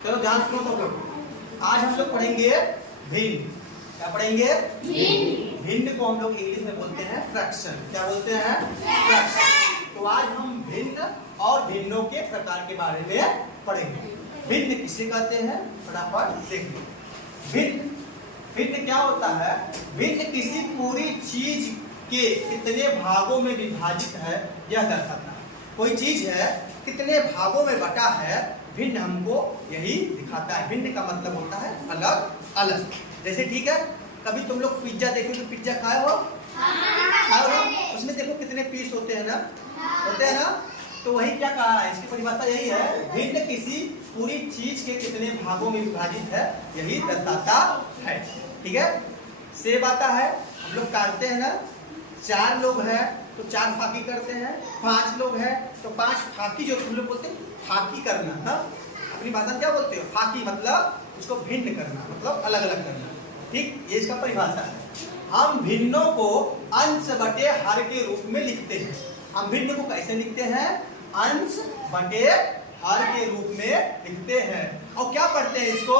चलो ध्यान सुनो तो लोग। आज हम लोग पढ़ेंगे भिन्न। क्या पढ़ेंगे? भिन्न। भिन्न को हम लोग इंग्लिश में बोलते हैं फ्रैक्शन। क्या बोलते हैं? फ्रैक्शन। तो आज हम भिन्न और भिन्नों के प्रकार के बारे में पढ़ेंगे। भिन्न किसे कहते हैं? फटाफट देखिए। भिन्न भिन्न क्या होता है? भिन्न किसी पूरी चीज के कितने भागों में विभाजित है यह दर्शाता है। कोई चीज है कितने भागों में बटा है, भिन्न हमको यही दिखाता है। भिन्न का मतलब होता है अलग अलग। जैसे ठीक है, कभी तुम लोग पिज्जा देखो तो पिज्जा खाए हो? खाए हो? उसमें देखो कितने पीस होते हैं ना, होते हैं ना। तो वही क्या कहा है, इसकी परिभाषा यही है, भिन्न किसी पूरी चीज के कितने भागों में विभाजित है यही दर्शाता है। ठीक है, सेब आता है, हम लोग काटते हैं ना, 4 लोग हैं तो 4 फाकी करते हैं, 5 लोग हैं तो 5 फाकी, जो तुम लोग बोलते हैं फाकी करना, हाँ अपनी भाषा में क्या बोलते हो? फाकी मतलब उसको भिन्न करना, मतलब अलग अलग करना। ठीक, ये इसका परिभाषा है। हम भिन्नों को अंश बटे हर के रूप में लिखते हैं। हम भिन्न को कैसे लिखते हैं? अंश बटे हर के रूप में लिखते हैं। और क्या पढ़ते हैं इसको?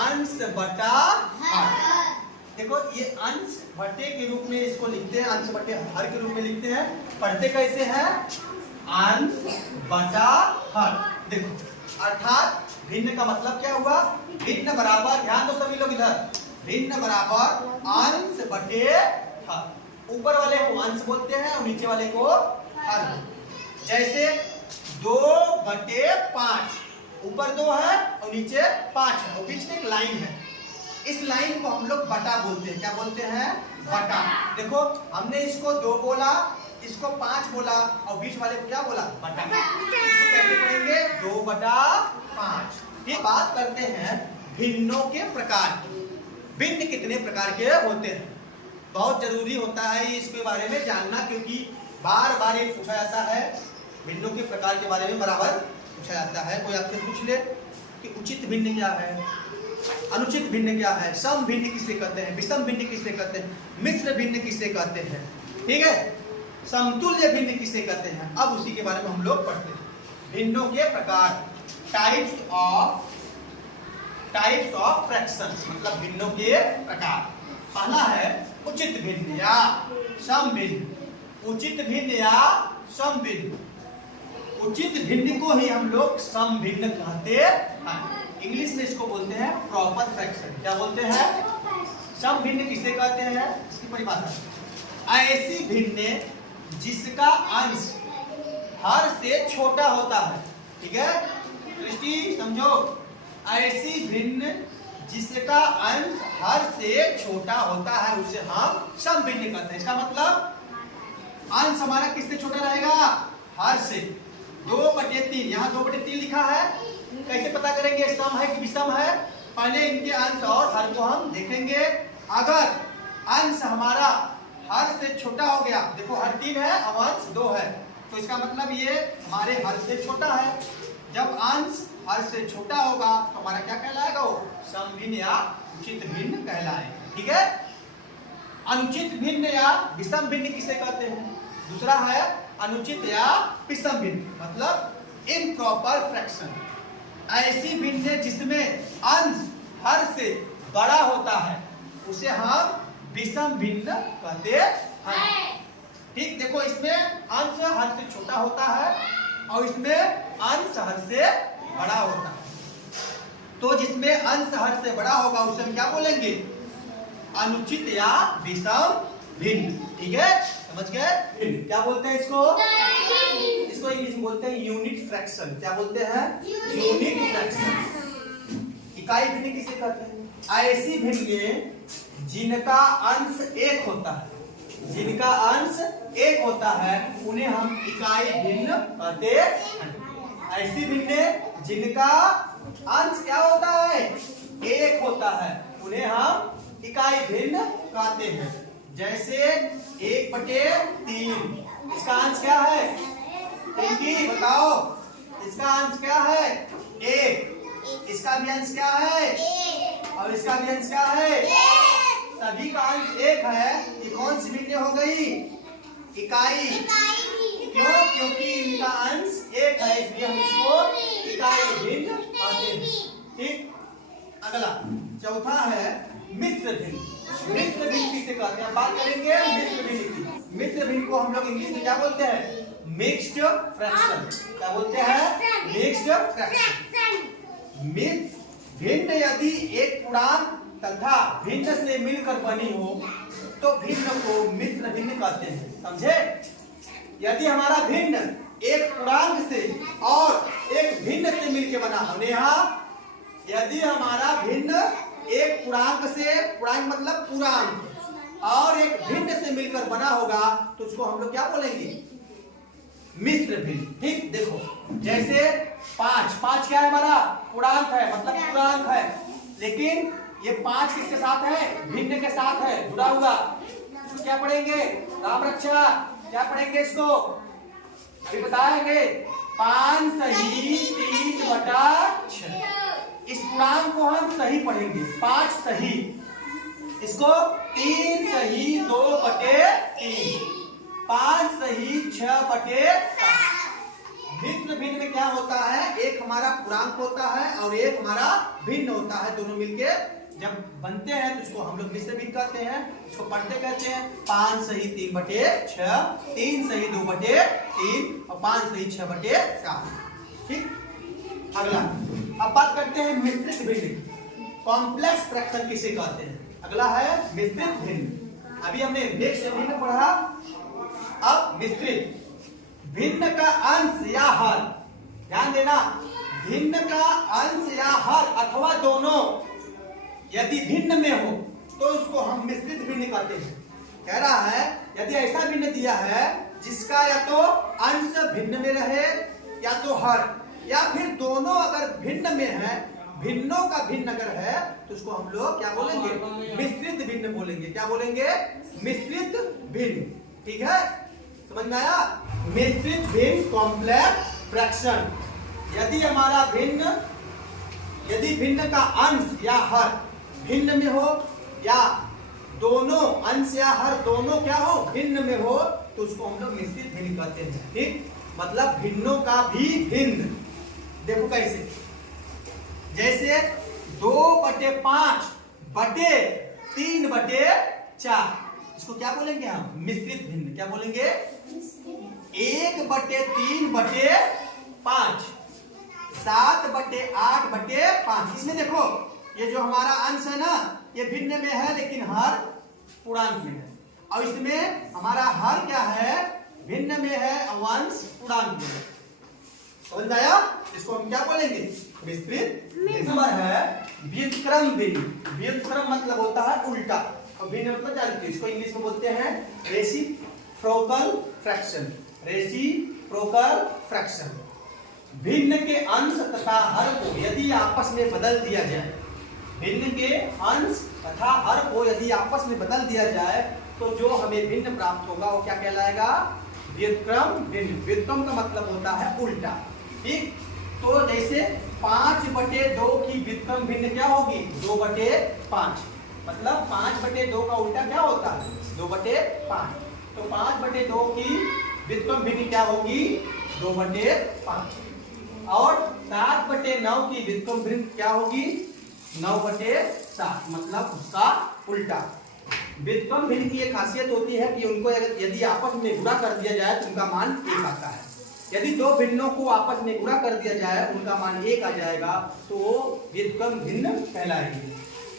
अंश बटा हर। देखो ये अंश बटे के रूप में इसको लिखते हैं, अंश बटे हर के रूप में लिखते हैं। पढ़ते कैसे हैं? अंश बटा हर। देखो अर्थात भिन्न का मतलब क्या हुआ? भिन्न बराबर, ध्यान दो सभी लोग इधर, भिन्न बराबर अंश बटे हर। ऊपर वाले को अंश बोलते हैं और नीचे वाले को हर। जैसे 2 बटे 5, ऊपर 2 है और नीचे 5 है और बीच में एक लाइन है। इस लाइन को हम लोग बटा बोलते हैं। क्या बोलते हैं? बटा। देखो हमने इसको 2 बोला, इसको 5 बोला और बीच वाले को क्या बोला? बटा। इसको कैसे पढ़ेंगे? 2 बटा 5। ये बात करते हैं भिन्नों के प्रकार की। भिन्न कितने प्रकार के होते हैं? बहुत जरूरी होता है इसके बारे में जानना, क्योंकि बार बार ये पूछा जाता है। भिन्नों के प्रकार के बारे में बराबर पूछा जाता है। कोई आपसे पूछ ले कि उचित भिन्न क्या है, अनुचित भिन्न क्या है, सम भिन्न किसे कहते हैं, विषम भिन्न किसे कहते हैं, मिश्र भिन्न किसे कहते हैं, ठीक है, समतुल्य भिन्न किसे कहते हैं। अब उसी के बारे में हम लोग पढ़ते हैं। भिन्नों के प्रकार, टाइप्स ऑफ फ्रैक्शंस, मतलब भिन्नों के प्रकार। पहला है उचित भिन्न या सम भिन्न। उचित भिन्न या सम भिन्न। उचित भिन्न को ही हम लोग सम भिन्न कहते हैं। इंग्लिश में इसको बोलते हैं प्रॉपर फ्रैक्शन। क्या बोलते हैं? सम भिन्न किसे कहते हैं? इसकी परिभाषा, ऐसी भिन्न जिसका अंश हर से छोटा होता है। ठीक है, दृष्टि समझो, ऐसी भिन्न जिसका अंश हर से छोटा होता है उसे हम सम भिन्न कहते हैं। इसका मतलब अंश हमारा किससे छोटा रहेगा? हर से। 2/3, यहाँ 2/3 लिखा है, कैसे पता करेंगे सम है कि विषम है? पहले इनके अंश और हर को हम देखेंगे। अगर अंश हमारा हर से छोटा हो गया, देखो हर 3 है और अंश 2 है, तो इसका मतलब ये हमारे हर से छोटा है। जब अंश हर से छोटा होगा तो हमारा क्या कहलाएगा? वो सम भिन्न या उचित भिन्न कहलाएगा। ठीक है, अनुचित भिन्न या विषम भिन्न किसे कहते हैं? दूसरा है अनुचित या विषम भिन्न, मतलब इम्प्रॉपर फ्रैक्शन। ऐसी भिन्न जिसमें अंश हर से बड़ा होता है उसे हम विषम भिन्न कहते हैं। ठीक, देखो इसमें अंश हर से छोटा होता है और इसमें अंश हर से बड़ा होता है। तो जिसमें अंश हर से बड़ा होगा उसे हम क्या बोलेंगे? अनुचित या विषम भिन्न। ठीक है, समझ गए? क्या बोलते हैं इसको? इसको इंग्लिश में बोलते हैं यूनिट फ्रैक्शन। क्या बोलते हैं? Unit fraction. इकाई भिन्न किसे कहते हैं? ऐसी भिन्न जिनका अंश 1 होता है, जिनका अंश 1 होता है उन्हें हम इकाई भिन्न कहते हैं। ऐसी भिन्न जिनका अंश क्या होता है? 1 होता है, उन्हें हम इकाई भिन्न कहते हैं। जैसे 1/3, इसका अंश क्या है? पिंकी बताओ, इसका अंश क्या है? 1। इसका भी अंश क्या है? और इसका भी अंश क्या है? सभी का अंश 1 है। ये कौन सी भिन्न हो गई? इकाई। क्यों? क्योंकि इनका अंश 1 है, इसलिए हम इसको इकाई भिन्न कहते हैं। अगला चौथा है मिश्र भिन्न। मिश्र भिन्न किसे कहते हैं? बात करेंगे मिश्र भिन्न की। मिश्र भिन्न को हम लोग इंग्लिश में क्या बोलते हैं? Mixed fraction. क्या बोलते हैं? Mixed fraction. मिश्र भिन्न यदि एक पूर्णांक तथा भिन्न से मिलकर बनी हो तो भिन्न को मिश्र भिन्न कहते हैं। समझे? यदि हमारा भिन्न एक पूर्णांक से और एक भिन्न से मिलकर बना हो, यदि हमारा भिन्न एक पूर्णांक से, पूर्णांक मतलब पूर्णांक, और एक भिन्न से मिलकर बना होगा तो उसको हम लोग क्या बोलेंगे? मिश्र भिन्न। ठीक, देखो जैसे 5 क्या है? हमारा पूर्णांक है, मतलब पूर्णांक है, लेकिन ये 5 किसके साथ है? भिन्न के साथ है, जुड़ा हुआ। इसको क्या पढ़ेंगे? राम रक्षा। क्या पढ़ेंगे इसको? ये बताएंगे 5 सही 3/6। इस पूर्णांक को हम सही पढ़ेंगे, 5 सही, इसको 3 सही 2/3, 5 सही 6/7। मिश्र भिन्न में क्या होता है? एक हमारा पूर्णांक होता है और एक हमारा भिन्न होता है, दोनों मिलके जब बनते हैं तो उसको हम लोग मिश्र भिन्न कहते हैं। इसको पढ़ते कहते हैं 5 सही 3/6, 3 सही 2/3 और 5 सही 6/7। ठीक, अगला अब बात करते हैं मिश्रित भिन्न। कॉम्प्लेक्स फ्रैक्शन किसे कहते हैं? अगला है मिश्रित भिन्न। अभी हमने मिश्र भिन्न पढ़ा, अब मिश्रित भिन्न का अंश या हर। ध्यान देना, भिन्न का अंश या हर अथवा दोनों यदि भिन्न में हो तो उसको हम मिश्रित भिन्न कहते हैं। कह रहा है यदि ऐसा भिन्न दिया है जिसका या तो अंश भिन्न में रहे या तो हर, या फिर दोनों अगर भिन्न में है, भिन्नों का भिन्न अगर है तो उसको हम लोग क्या बोलेंगे? मिश्रित भिन्न बोलेंगे। क्या बोलेंगे? मिश्रित भिन्न। ठीक है, समझ में आया? मिश्रित भिन्न कॉम्प्लेक्स फ्रैक्शन। यदि हमारा भिन्न, यदि भिन्न का अंश या हर भिन्न में हो या दोनों अंश या हर दोनों क्या हो? भिन्न में हो तो उसको हम लोग मिश्रित भिन्न कहते हैं। ठीक, मतलब भिन्नों का भी भिन्न। देखो कैसे, जैसे 2/5 बटे 3/4, इसको क्या बोलेंगे हम? मिश्रित भिन्न। क्या बोलेंगे? 1/3/5, 7/8/5। इसमें देखो ये जो हमारा अंश है ना, ये भिन्न में है लेकिन हर पूर्णांक में है, और इसमें हमारा हर क्या है? भिन्न में है और अंश पूर्णांक में है। समझ आया? इसको हम क्या बोलेंगे? मिश्रित नंबर है व्युत्क्रम भिन्न। व्युत्क्रम मतलब होता है उल्टा, और भिन्न मतलब जानते हो, इसको इंग्लिश में बोलते हैं रेसिप्रोकल फ्रैक्शन। Reciprocal fraction. भिन्न के अंश तथा हर को यदि आपस में बदल दिया जाए, भिन्न के अंश तथा हर को यदि आपस में बदल दिया जाए तो जो हमें भिन्न प्राप्त होगा वो क्या कहलाएगा? व्युत्क्रम भिन्न। व्युत्क्रम का मतलब होता है उल्टा। ठीक, तो जैसे 5/2 की व्युत्क्रम भिन्न क्या होगी? 2/5। मतलब 5/2 का उल्टा क्या होता है? 2/5। तो 5/2 की व्युत्क्रम भिन्न क्या होगी? 2/5। और 7/9 की व्युत्क्रम भिन्न क्या होगी? 9/7, मतलब उसका उल्टा। व्युत्क्रम भिन्न की एक खासियत होती है कि उनको यदि आपस में गुणा कर दिया जाए तो उनका मान 1 आता है। यदि दो भिन्नों को आपस में गुणा कर दिया जाए, उनका मान 1 आ जाएगा तो वो व्युत्क्रम भिन्न कहलाएगी।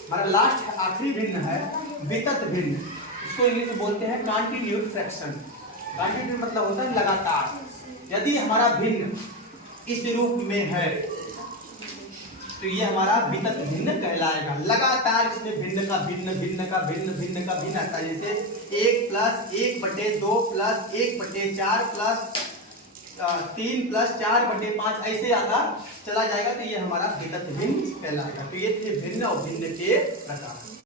हमारा लास्ट आखिरी भिन्न है वितत भिन्न। इसको इंग्लिश में बोलते हैं कॉन्टिन्यूड फ्रैक्शन। कॉन्टिन्यूड मतलब होता है लगातार। यदि हमारा भिन्न इस रूप में है तो ये हमारा वितत भिन्न कहलाएगा। लगातार इसमें भिन्न का भिन्न, भिन्न का भिन्न, भिन्न का भिन्न आता है। जैसे 1 + 1/2 + 1/4 + 3 + 4/5 ऐसे आता चला जाएगा तो ये हमारा वितत भिन्न कहलाएगा। तो ये भिन्न और भिन्न के प्रकार।